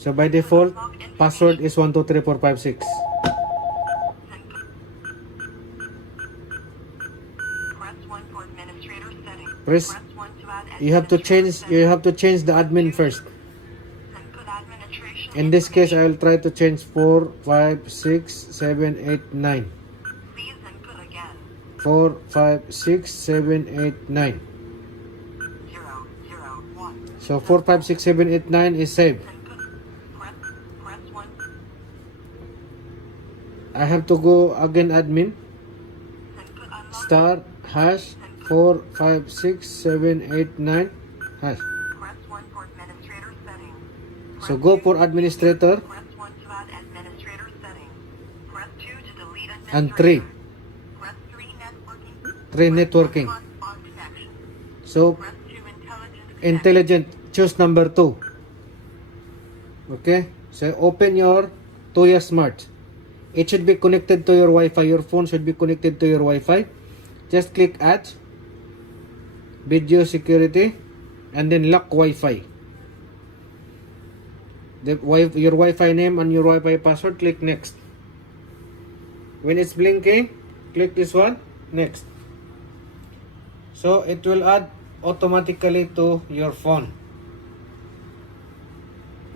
So by default, password is 123456. Press 1 for administrator settings. Press. Press 1 to add You have to change. You have to change the admin first. Input administration. In this case, I will try to change 4, 5, 6, 7, 8, 9. Please input again. 4, 5, 6, 7, 8, 9. 0, 0, 1. So 4, 5, 6, 7, 8, 9 is saved. Press 1. I have to go again admin. Input unlock. Start hash 4, 5, 6, 7, 8, 9 hash. Press 1 for administrator settings. So go for administrator Press 1 to add administrator settings. Press 2 to delete and administrator. 3. Press 3 networking. 3 networking. On connection. So Press 2 intelligent. intelligent, choose number 2. Okay, so open your Tuya Smart. It should be connected to your Wi-Fi. Your phone should be connected to your Wi-Fi. Just click add, video security, and then lock Wi-Fi. Your Wi-Fi name and your Wi-Fi password, click next. When it's blinking, click this one, next. So it will add automatically to your phone.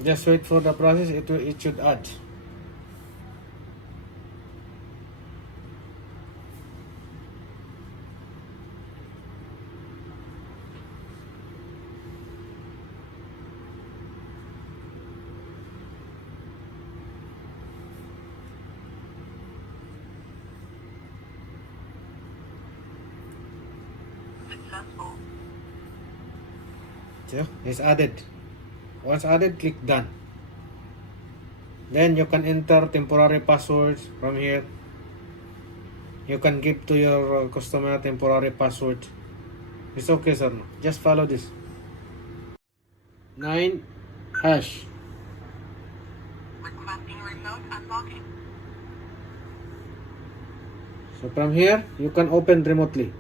Just wait for the process, it should add. Successful. So it's added. Once added, click done. Then you can enter temporary passwords from here. You can give to your customer temporary password. It's okay, sir. Just follow this. 9 hash. Requesting remote unlocking. So from here, you can open remotely.